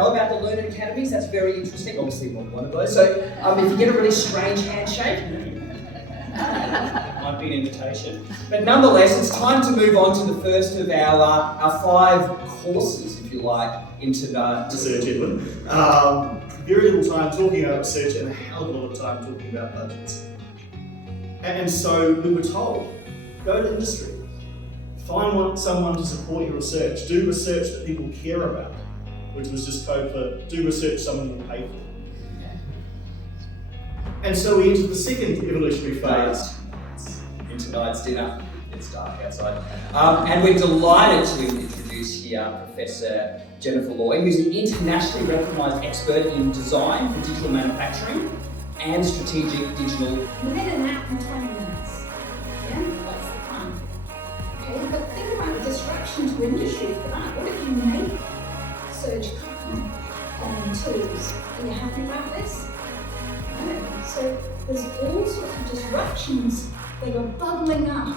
know about the Learning Academies. That's very interesting. Obviously, not one of those. So if you get a really strange handshake, might be an invitation. But nonetheless, it's time to move on to the first of our 5 courses, if you like, into research, Edwin. Very little time talking about research and a hell of a lot of time talking about budgets. And so we were told, go to industry. Find someone to support your research. Do research that people care about, which was just code for do research someone will pay for. And so we entered the second evolutionary phase. Into tonight's dinner. It's dark outside. And we're delighted to introduce here Professor Jennifer Loy, who's an internationally recognised expert in design for digital manufacturing and strategic digital. Within an hour and 20 minutes. Yeah, that's the plan. Okay, but think about the disruption to industry for that. What if you make surgical tools? Are you happy about this? No. So there's all sorts of disruptions that are bubbling up,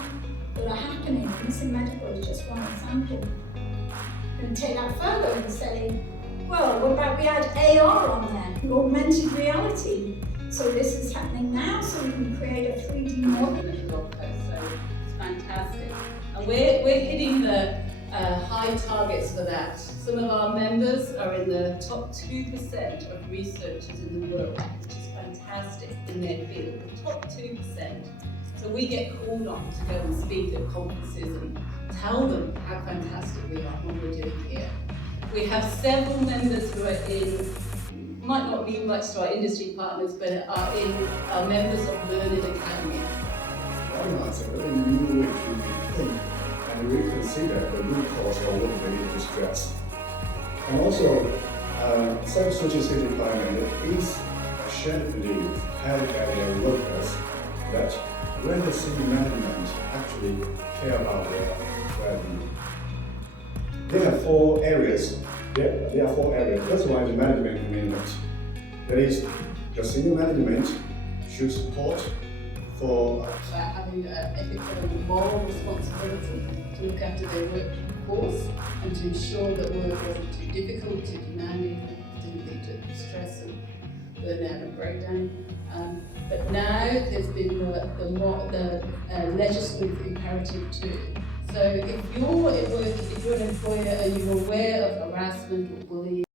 that are happening. This in medical is just one example. We're going to take that further and say, well, what about we add AR on there, augmented reality? So this is happening now, so we can create a 3D model. So it's fantastic. And we're hitting the high targets for that. Some of our members are in the top 2% of researchers in the world, which is fantastic in their field, the top 2%. So we get called on to go and speak at conferences and tell them how fantastic we are and what we're doing here. We have several members who are in, might not mean much to our industry partners, but are members of Learning Academies. It's a very new way to think, and we consider the root cause of work-related stress. And also, psychosocial safety requirement is a shared belief held by their workers that when the senior management actually care about their well-being. There are 4 areas. There are 4 areas. That's why the management commitment. That is, the senior management should support for about having an ethical and moral responsibility to look after their workforce and to ensure that work wasn't too difficult, too demanding, didn't lead to stress and burnout and breakdown. But now there's been the legislative imperative too. So if you're at work, if you're an employer and you're aware of harassment or bullying,